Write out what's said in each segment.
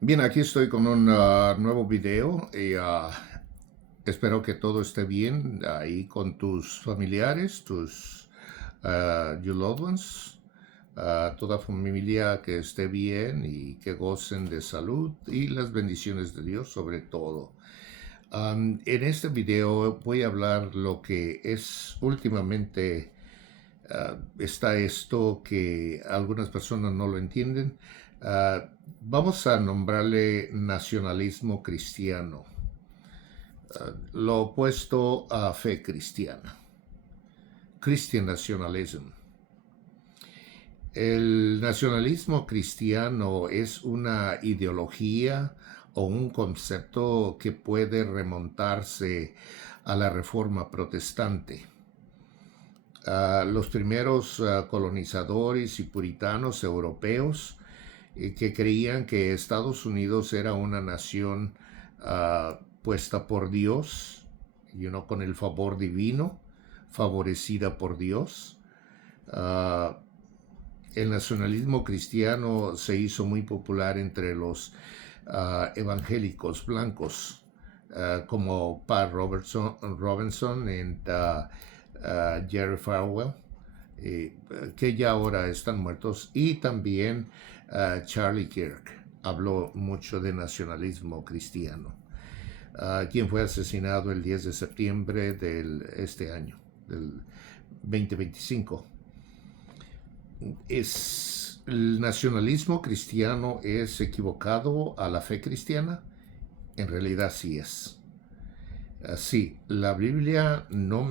Bien, aquí estoy con un nuevo video y espero que todo esté bien ahí con tus familiares, tus your loved ones, toda familia que esté bien y que gocen de salud y las bendiciones de Dios sobre todo. En este video voy a hablar lo que es últimamente está esto que algunas personas no lo entienden. Ah, Vamos a nombrarle nacionalismo cristiano, lo opuesto a fe cristiana, Christian nationalism. El nacionalismo cristiano es una ideología o un concepto que puede remontarse a la Reforma Protestante. Los primeros colonizadores y puritanos europeos que creían que Estados Unidos era una nación puesta por Dios, con el favor divino, favorecida por Dios. Uh, el nacionalismo cristiano se hizo muy popular entre los evangélicos blancos, como Pat Robinson y Jerry Falwell, que ya ahora están muertos, y también Charlie Kirk habló mucho de nacionalismo cristiano, quien fue asesinado el 10 de septiembre de este año, del 2025. ¿El nacionalismo cristiano es equivocado a la fe cristiana? En realidad sí es. Sí, la Biblia no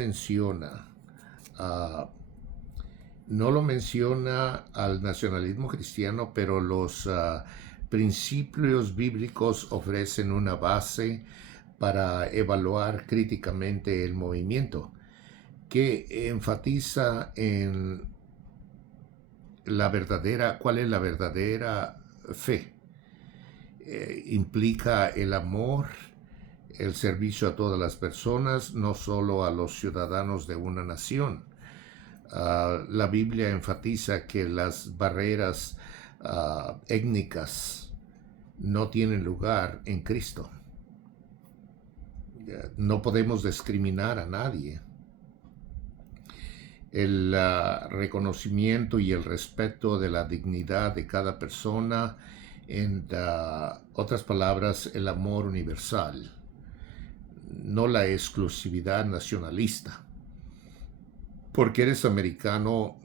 lo menciona al nacionalismo cristiano, pero los principios bíblicos ofrecen una base para evaluar críticamente el movimiento, que enfatiza en cuál es la verdadera fe. Implica el amor, el servicio a todas las personas, no solo a los ciudadanos de una nación. La Biblia enfatiza que las barreras étnicas no tienen lugar en Cristo. No podemos discriminar a nadie. El reconocimiento y el respeto de la dignidad de cada persona, en otras palabras, el amor universal, no la exclusividad nacionalista. Porque eres americano,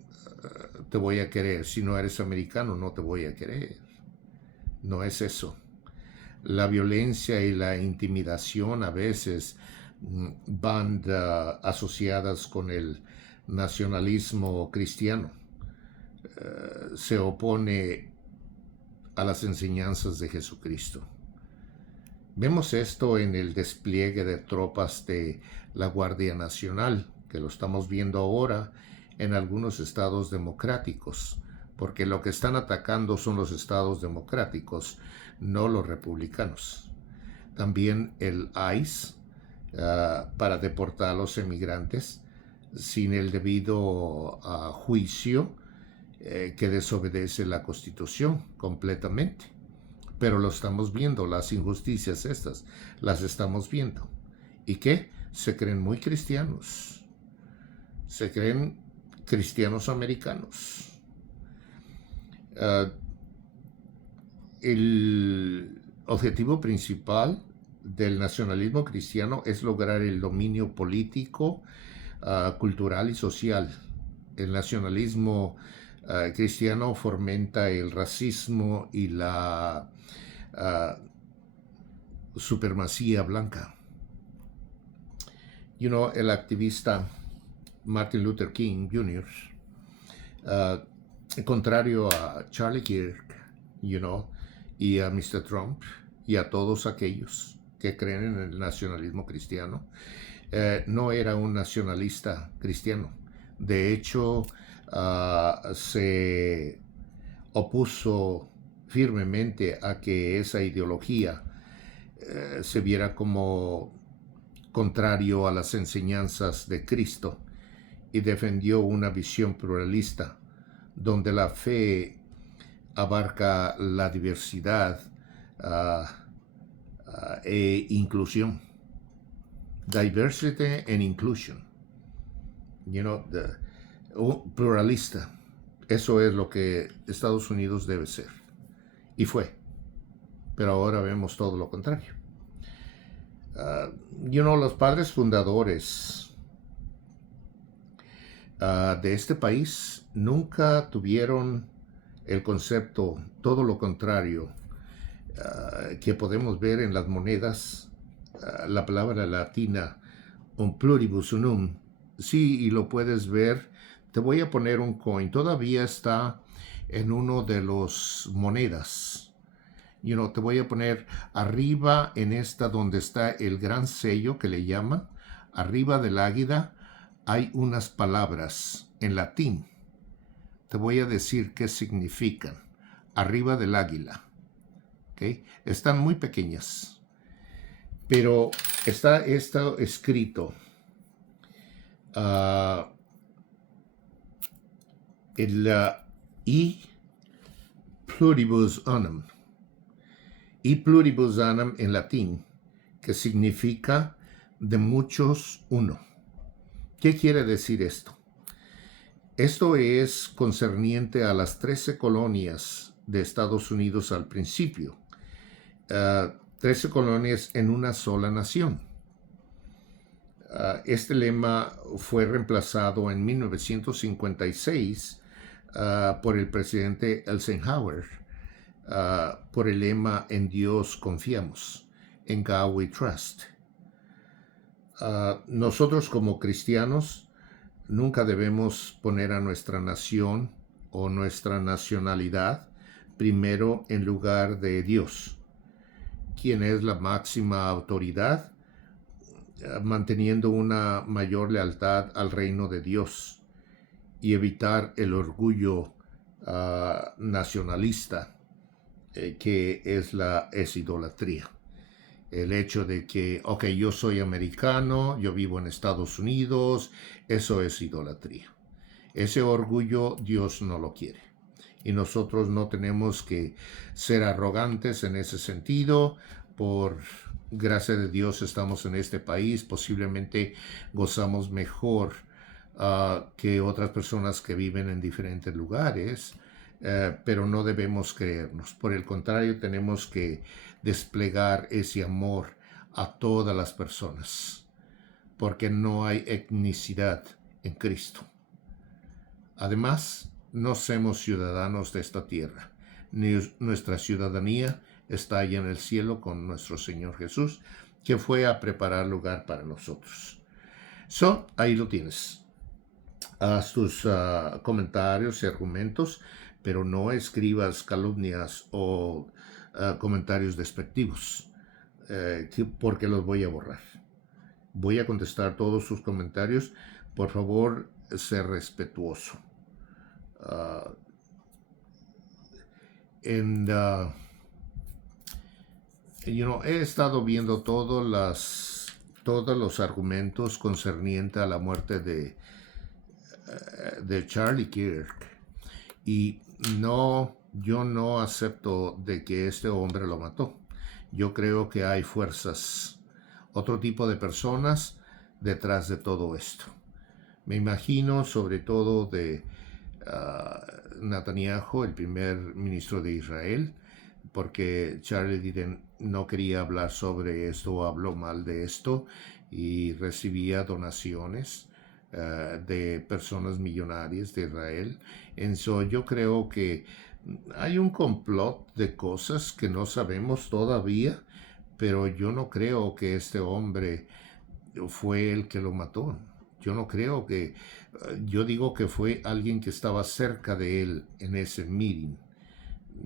te voy a querer. Si no eres americano, no te voy a querer. No es eso. La violencia y la intimidación a veces van asociadas con el nacionalismo cristiano. Se opone a las enseñanzas de Jesucristo. Vemos esto en el despliegue de tropas de la Guardia Nacional, que lo estamos viendo ahora en algunos estados democráticos, porque lo que están atacando son los estados democráticos, no los republicanos. También el ICE, para deportar a los emigrantes sin el debido juicio, que desobedece la Constitución completamente. Pero lo estamos viendo, las injusticias estas, las estamos viendo. ¿Y qué? Se creen muy cristianos. Se creen cristianos americanos. El objetivo principal del nacionalismo cristiano es lograr el dominio político, cultural y social. El nacionalismo cristiano fomenta el racismo y la supremacía blanca. El activista Martin Luther King Jr., contrario a Charlie Kirk, y a Mr. Trump y a todos aquellos que creen en el nacionalismo cristiano, no era un nacionalista cristiano. De hecho, se opuso firmemente a que esa ideología se viera como contrario a las enseñanzas de Cristo, y defendió una visión pluralista donde la fe abarca la diversidad e inclusión. Diversity and inclusion. Pluralista. Eso es lo que Estados Unidos debe ser. Y fue. Pero ahora vemos todo lo contrario. Los padres fundadores de este país nunca tuvieron el concepto, todo lo contrario, que podemos ver en las monedas, la palabra latina, un pluribus unum. Sí, y lo puedes ver. Te voy a poner un coin. Todavía está en uno de los monedas. Te voy a poner arriba en esta donde está el gran sello que le llaman. Arriba del águila hay unas palabras en latín. Te voy a decir qué significan. Arriba del águila. ¿Okay? Están muy pequeñas. Pero está esto escrito. I pluribus unum. I pluribus unum en latín, que significa de muchos uno. ¿Qué quiere decir esto? Esto es concerniente a las 13 colonias de Estados Unidos al principio. 13 colonias en una sola nación. Este lema fue reemplazado en 1956 por el presidente Eisenhower por el lema En Dios confiamos, en God we trust. Nosotros como cristianos nunca debemos poner a nuestra nación o nuestra nacionalidad primero en lugar de Dios, quien es la máxima autoridad, manteniendo una mayor lealtad al reino de Dios y evitar el orgullo nacionalista que es idolatría. El hecho de que, yo soy americano, yo vivo en Estados Unidos, eso es idolatría. Ese orgullo Dios no lo quiere. Y nosotros no tenemos que ser arrogantes en ese sentido. Por gracia de Dios estamos en este país, posiblemente gozamos mejor que otras personas que viven en diferentes lugares, pero no debemos creernos. Por el contrario, tenemos que desplegar ese amor a todas las personas, porque no hay etnicidad en Cristo. Además, no somos ciudadanos de esta tierra. Nuestra ciudadanía está allá en el cielo con nuestro Señor Jesús, que fue a preparar lugar para nosotros. Ahí lo tienes. Haz tus comentarios y argumentos, pero no escribas calumnias o comentarios despectivos, porque los voy a borrar. Voy a contestar todos sus comentarios. Por favor, sé respetuoso. He estado viendo todos los argumentos concernientes a la muerte de Charlie Kirk, y yo no acepto de que este hombre lo mató. Yo creo que hay fuerzas, otro tipo de personas detrás de todo esto. Me imagino sobre todo de Netanyahu, el primer ministro de Israel, porque Charlie no quería hablar sobre esto o habló mal de esto y recibía donaciones de personas millonarias de Israel. Yo creo que hay un complot de cosas que no sabemos todavía, pero yo no creo que este hombre fue el que lo mató. Yo no creo que... yo digo que fue alguien que estaba cerca de él en ese meeting.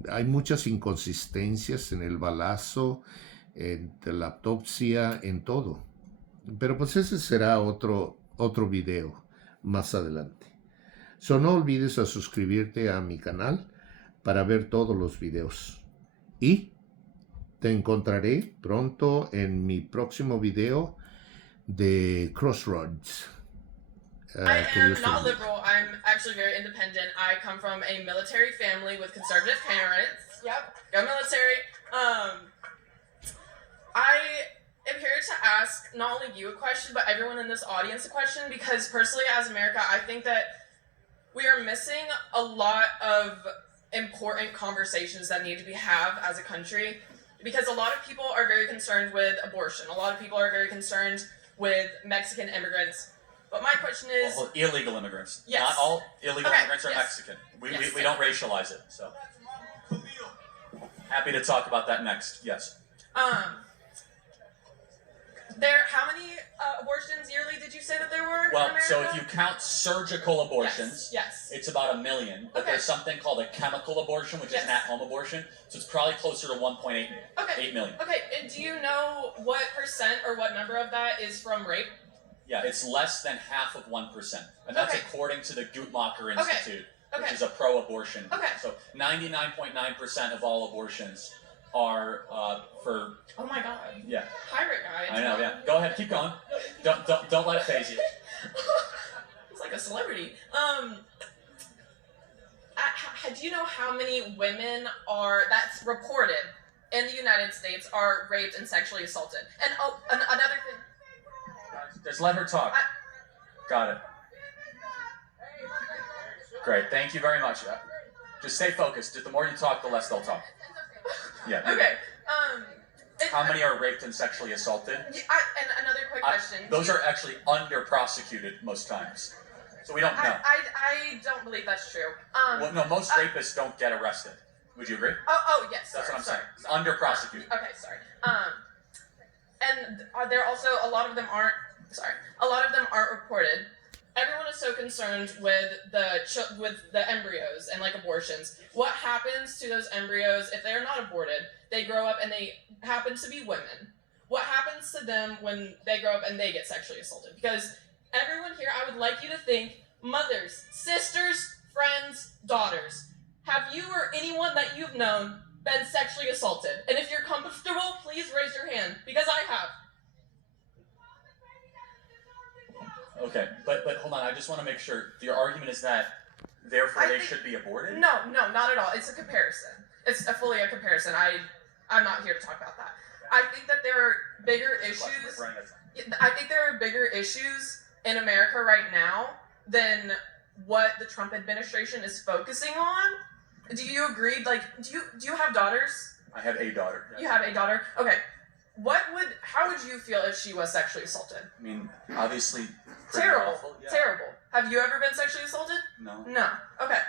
Hay muchas inconsistencias en el balazo, en la autopsia, en todo. Pero pues ese será otro video más adelante. No olvides a suscribirte a mi canal para ver todos los videos. Y te encontraré pronto en mi próximo video de Crossroads. I am not liberal. I'm actually very independent. I come from a military family with conservative parents. Yep, go military. not only you a question, but everyone in this audience a question, because personally, as America, I think that we are missing a lot of important conversations that need to be had as a country, because a lot of people are very concerned with abortion. A lot of people are very concerned with Mexican immigrants. But my question is... Well, illegal immigrants. Yes. Not all illegal immigrants are yes. Mexican. We Yes. we don't racialize it, so... Happy to talk about that next, yes. How many abortions yearly did you say that there were Well, in America? so if you count surgical abortions, yes. it's about 1 million. But Okay. there's something called a chemical abortion, which is an at-home abortion. So it's probably closer to 1.8 8 million. Okay, and do you know what percent or what number of that is from rape? Yeah, it's less than half of 1%. And that's according to the Guttmacher Institute, which is a pro-abortion. Okay. So 99.9% of all abortions are for... Oh my god. Yeah. Pirate guy. I know, yeah. Go ahead, keep going. Don't let it faze you. He's like a celebrity. Do you know how many women that's reported in the United States are raped and sexually assaulted? And another thing. Just let her talk. Got it. Great, thank you very much. Just stay focused. The more you talk, the less they'll talk. Yeah. Okay. How many are raped and sexually assaulted? And another quick question. Those are actually under-prosecuted most times. So we don't know. I don't believe that's true. Well, no, most rapists don't get arrested. Would you agree? Oh yes. That's what I'm saying. It's under-prosecuted. Okay, sorry. And there also a lot of them aren't reported. Everyone is so concerned with the embryos and like abortions. What happens to those embryos if they're not aborted? They grow up and they happen to be women. What happens to them when they grow up and they get sexually assaulted? Because everyone here, I would like you to think mothers, sisters, friends, daughters. Have you or anyone that you've known been sexually assaulted? And if you're comfortable, please raise your hand, because I have. Okay, but hold on, I just want to make sure. Your argument is that, therefore, they should be aborted? No, not at all. It's a comparison. It's fully a comparison. I'm not here to talk about that. I think that there are bigger issues. I think there are bigger issues in America right now than what the Trump administration is focusing on. Do you agree? Like, do you have daughters? I have a daughter. You have a daughter? Okay. How would you feel if she was sexually assaulted? I mean, obviously, terrible. Awful, yeah. Terrible. Have you ever been sexually assaulted? No. No. Okay.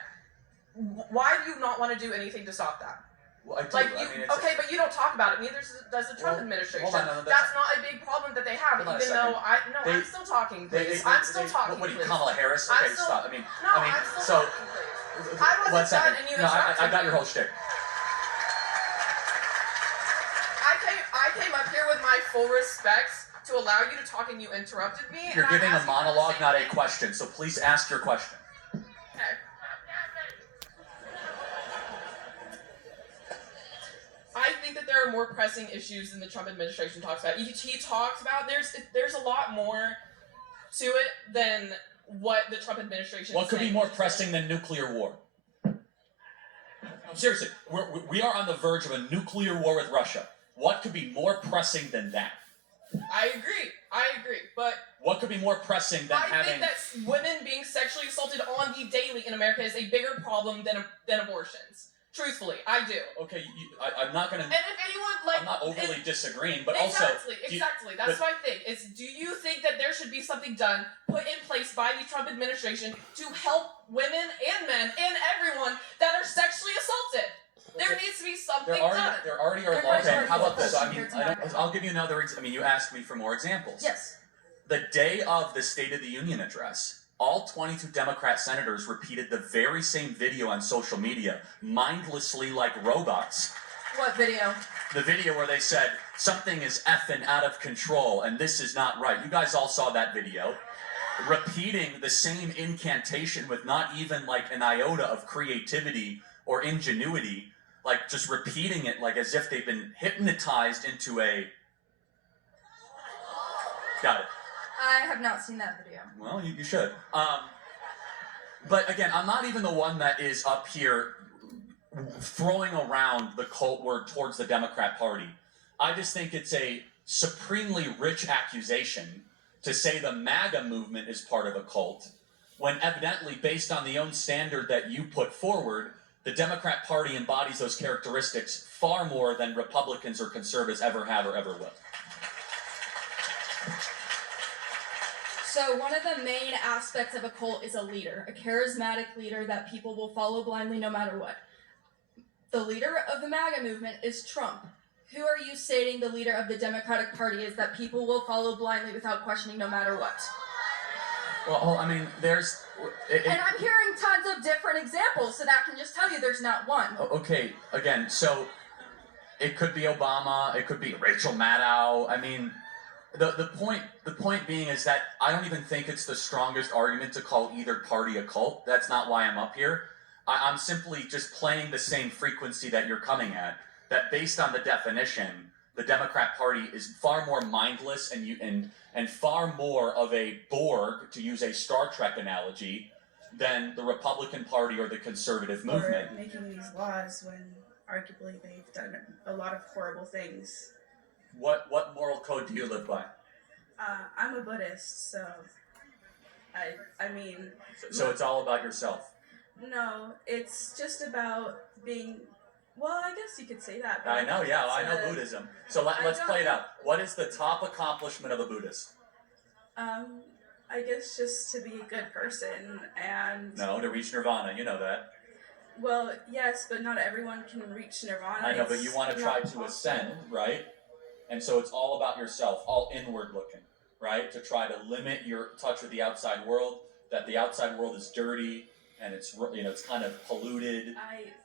Why do you not want to do anything to stop that? Well, I do. Like but you don't talk about it. Neither does the Trump administration. Hold on, no, that's not a big problem that they have. Hold on Even though I'm still talking, please. I'm still talking. What are you, please. Kamala Harris? Okay, stop. I'm still talking, please. I wasn't done, and you I got your whole shtick. I came up here with my full respect to allow you to talk, and you interrupted me. You're giving a monologue, not a question. So please ask your question. Okay. I think that there are more pressing issues than the Trump administration talks about. He talks about there's a lot more to it than what the Trump administration. What could be more pressing than nuclear war? No, seriously, we are on the verge of a nuclear war with Russia. What could be more pressing than that? I agree, but what could be more pressing than I think that women being sexually assaulted on the daily in America is a bigger problem than abortions. Truthfully, I do. Okay, I'm not gonna. And if anyone I'm not overly disagreeing, but exactly. That's what I think. Do you think that there should be something done, put in place by the Trump administration to help women and men and everyone that are sexually assaulted? There needs to be something done. There already are laws. Okay, how about this? I'll give you another. You asked me for more examples. Yes. The day of the State of the Union address, all 22 Democrat senators repeated the very same video on social media, mindlessly like robots. What video? The video where they said, something is effing out of control, and this is not right. You guys all saw that video. Repeating the same incantation with not even like an iota of creativity or ingenuity, like just repeating it like as if they've been hypnotized into a... Got it. I have not seen that video. Well, you should. But again, I'm not even the one that is up here throwing around the cult word towards the Democrat Party. I just think it's a supremely rich accusation to say the MAGA movement is part of a cult, when evidently, based on the own standard that you put forward, the Democrat Party embodies those characteristics far more than Republicans or conservatives ever have or ever will. So one of the main aspects of a cult is a leader, a charismatic leader that people will follow blindly no matter what. The leader of the MAGA movement is Trump. Who are you stating the leader of the Democratic Party is that people will follow blindly without questioning no matter what? Well, I mean, there's... And I'm hearing tons of different examples, so that can just tell you there's not one. Okay, again, so it could be Obama, it could be Rachel Maddow. I mean, the point being is that I don't even think it's the strongest argument to call either party a cult. That's not why I'm up here. I'm simply just playing the same frequency that you're coming at, that based on the definition, the Democrat Party is far more mindless and far more of a Borg, to use a Star Trek analogy, than the Republican Party or the conservative movement. Or making these laws when arguably they've done a lot of horrible things. What moral code do you live by? I'm a Buddhist, so I mean... So it's all about yourself? No, it's just about being... Well, I guess you could say that. But I know, yeah, I know Buddhism. So let's play it out. What is the top accomplishment of a Buddhist? I guess just to be a good person and... No, to reach nirvana, you know that. Well, yes, but not everyone can reach nirvana. I know, but you want to try to ascend, right? And so it's all about yourself, all inward looking, right? To try to limit your touch with the outside world, that the outside world is dirty and it's, you know, it's kind of polluted.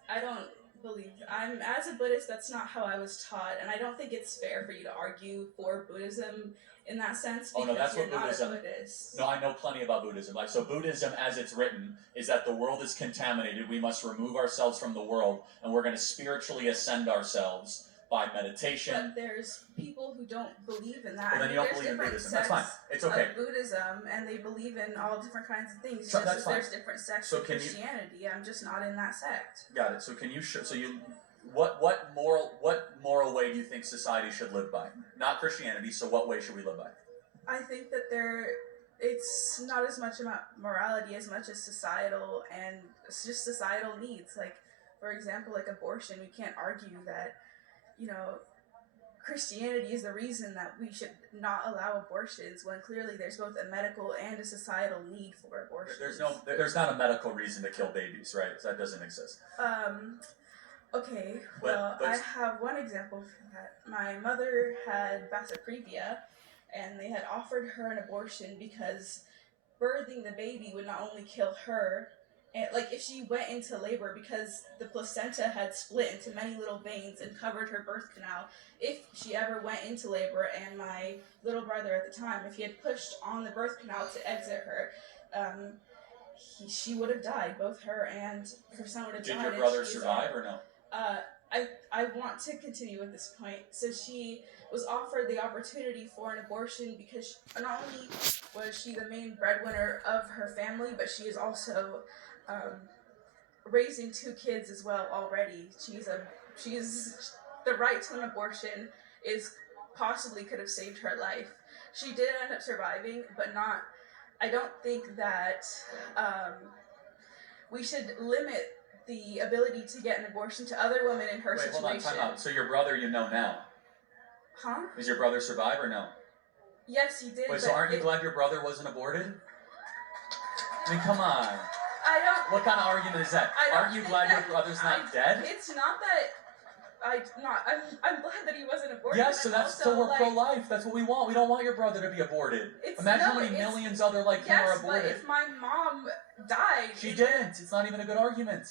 I don't believe... as a Buddhist, that's not how I was taught, and I don't think it's fair for you to argue for Buddhism in that sense, because that's you're what not Buddhism... a Buddhist. No, I know plenty about Buddhism. Like, so Buddhism, as it's written, is that the world is contaminated. We must remove ourselves from the world, and we're going to spiritually ascend ourselves by meditation. But there's people who don't believe in that. Well, then you don't believe in Buddhism. That's fine. It's okay. Of Buddhism, and they believe in all different kinds of things. So just that's as fine. there's different sects of Christianity. I'm just not in that sect. Got it. So can you what moral way do you think society should live by? Not Christianity. So what way should we live by? I think that it's not as much about morality as much as societal, and it's just societal needs. Like, for example, like abortion. We can't argue that, you know, Christianity is the reason that we should not allow abortions, when clearly there's both a medical and a societal need for abortion. There's not a medical reason to kill babies, right? So that doesn't exist. Okay, well, I have one example for that. My mother had vasoprevia, and they had offered her an abortion because birthing the baby would not only kill her, and like if she went into labor, because the placenta had split into many little veins and covered her birth canal, if she ever went into labor, and my little brother at the time, if he had pushed on the birth canal to exit her, she would have died. Both her and her son would have died. Did your brother survive or no? I want to continue with this point. So she was offered the opportunity for an abortion because not only was she the main breadwinner of her family, but she is also raising 2 kids as well already. She's the right to an abortion is possibly could have saved her life. She did end up surviving, but not. I don't think that we should limit the ability to get an abortion to other women in her situation. Hold on, time out. So your brother you know now? Huh? Does your brother survive or no? Yes, he did. Wait, so aren't you glad your brother wasn't aborted? I mean, come on. I don't... What kind of argument is that? Aren't you glad your brother's not dead? It's not that... I'm glad that he wasn't aborted. Yes, so that's so we're pro-life. That's what we want. We don't want your brother to be aborted. Imagine how many millions other like him are aborted. Yes, but if my mom died... She didn't. It's not even a good argument.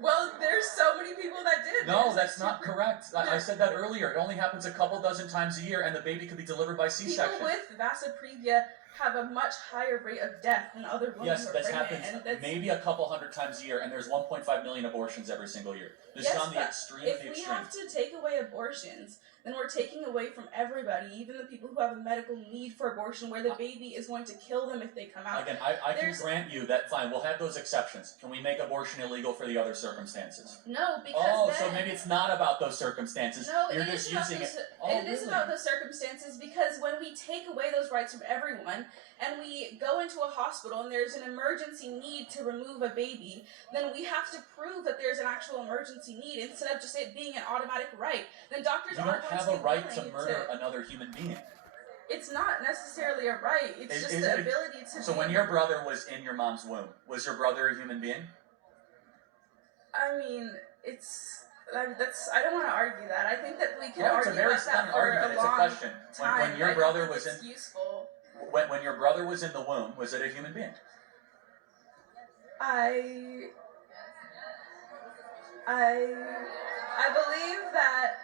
Well, there's so many people that did. No, that's not correct. I said that earlier. It only happens a couple dozen times a year, and the baby could be delivered by C-section. People with vasoprevia have a much higher rate of death than other women yes, who are that pregnant. happens maybe a couple hundred times a year, and there's 1.5 million abortions every single year. This is on the extreme of the extreme. If we have to take away abortions, then we're taking away from everybody, even the people who have a medical need for abortion, where the baby is going to kill them if they come out. Again, I can grant you that, fine, we'll have those exceptions. Can we make abortion illegal for the other circumstances? No, because so maybe it's not about those circumstances. No, You're just using it. It is about those circumstances, because when we take away those rights from everyone, and we go into a hospital and there's an emergency need to remove a baby, then we have to prove that there's an actual emergency need instead of just it being an automatic right. Then doctors aren't going to have a right to murder another human being. It's not necessarily a right. It's just the ability to. So when your brother was in your mom's womb, was your brother a human being? I mean, I don't want to argue that. I think that we can argue it's a very about that fun for argument. a It's a long question. time. When your brother was in, useful. When your brother was in the womb, was it a human being? I believe that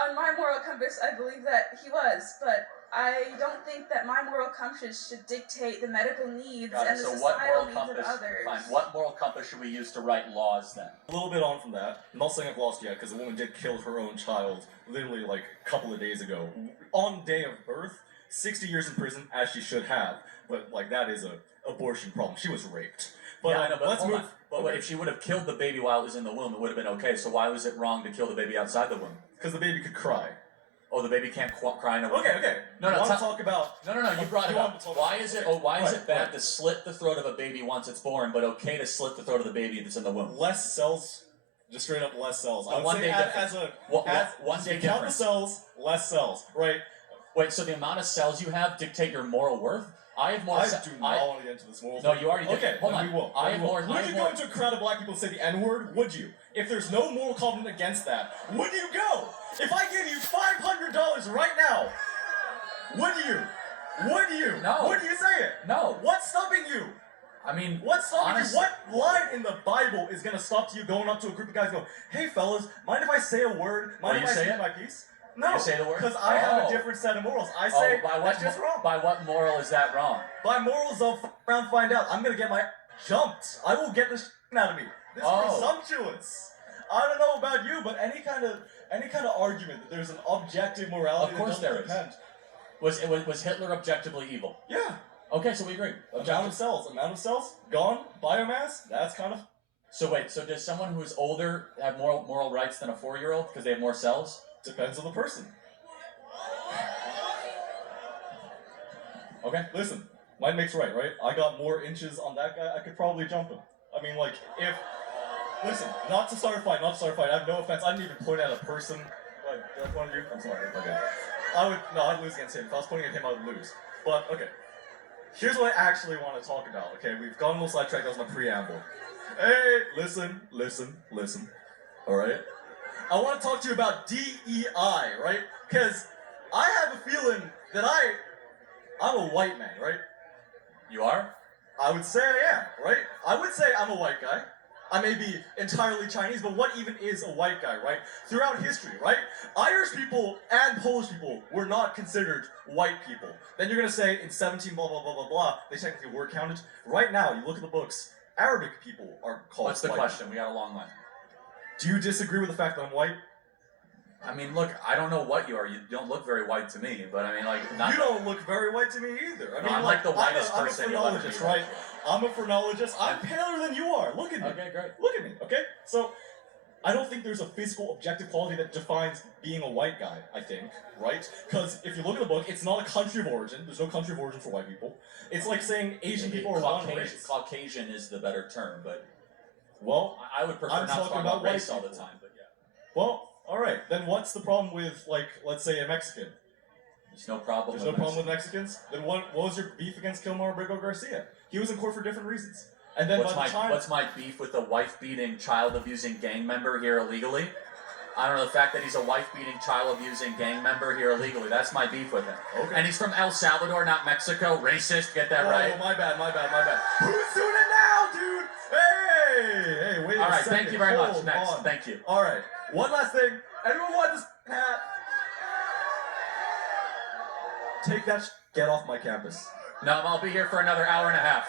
on my moral compass, I believe that he was, but I don't think that my moral compass should dictate the medical needs and the societal needs of others. Fine. What moral compass should we use to write laws then? A little bit on from that. I'm not saying I've lost yet, because the woman did kill her own child literally like a couple of days ago. On day of birth, 60 years in prison, as she should have. But like that is a abortion problem. She was raped. But, yeah, I know, but let's move. But if she would have killed the baby while it was in the womb, it would have been okay. So why was it wrong to kill the baby outside the womb? Because the baby could cry. Oh, the baby can't cry in a womb. Okay. No, talk about. No. You brought it up. Why is it bad to slit the throat of a baby once it's born, but okay to slit the throat of the baby that's in the womb? Less cells. Just straight up less cells. So one day difference. One day count the cells, less cells, right? Wait, so the amount of cells you have dictate your moral worth? I have more. I do not want to get into this moral. No, you already did. Okay, hold on. We will. I have more. Would you go into a crowd of black people and say the N-word? Would you? If there's no moral covenant against that, would you go? If I give you $500 right now, would you? Would you? No. Would you say it? No. What's stopping you? I mean, what's stopping you? What line in the Bible is going to stop you going up to a group of guys and go, hey fellas, mind if I say a word? Mind if I speak my piece? No, you say the word? Because I have a different set of morals. I say that's just wrong. By what moral is that wrong? By morals of around find out. I'm going to get my jumped. I will get this out of me. This is presumptuous. I don't know about you, but any kind of argument that there's an objective morality. Of course there is. Was Hitler objectively evil? Yeah. Okay, so we agree. Amount of cells, gone. Biomass, that's kind of. So wait, so does someone who's older have more moral rights than a 4-year-old because they have more cells? Depends on the person. Okay. Listen, mine makes right? I got more inches on that guy, I could probably jump him. I mean, like, if... Listen, not to start a fight. I have no offense. I didn't even point at a person. Like, that's one of you? I'm sorry. Okay. I'd lose against him. If I was pointing at him, I would lose. But, okay. Here's what I actually want to talk about, okay? We've gone a little sidetracked. That was my preamble. Hey, listen. Alright? I want to talk to you about DEI, right? Because I have a feeling that I'm a white man, right? You are? I would say I am, right? I would say I'm a white guy. I may be entirely Chinese, but what even is a white guy, right? Throughout history, right? Irish people and Polish people were not considered white people. Then you're going to say in 17 blah, blah, blah, blah, blah, they technically were counted. Right now, you look at the books, Arabic people are called What's the white. question? We got a long line. Do you disagree with the fact that I'm white? I mean, look, I don't know what you are. You don't look very white to me, but I mean, like... You don't look very white to me either. I mean, I'm like the whitest I'm person a phrenologist, right? I'm a phrenologist. I'm paler than you are. Look at me. Okay, great. Look at me, okay? So, I don't think there's a physical objective quality that defines being a white guy, I think, right? Because if you look at the book, it's not a country of origin. There's no country of origin for white people. It's like saying Asian people are one race. Caucasian is the better term, but... Well, I would prefer not to talk about race all the time, but yeah. Well, alright. Then what's the problem with, like, let's say a Mexican? There's no problem with problem with Mexicans? Then what was your beef against Kilmar Abrego Garcia? He was in court for different reasons. And then what's my beef with a wife-beating, child-abusing gang member here illegally? I don't know, the fact that he's a wife-beating, child-abusing gang member here illegally, that's my beef with him. Okay. And he's from El Salvador, not Mexico. Racist, get that right? Oh, my bad. Who's doing it now, dude? Hey, wait a second. All right, thank you very much. Next, thank you. All right, one last thing. Anyone want this hat? Take that get off my campus. No, I'll be here for another hour and a half.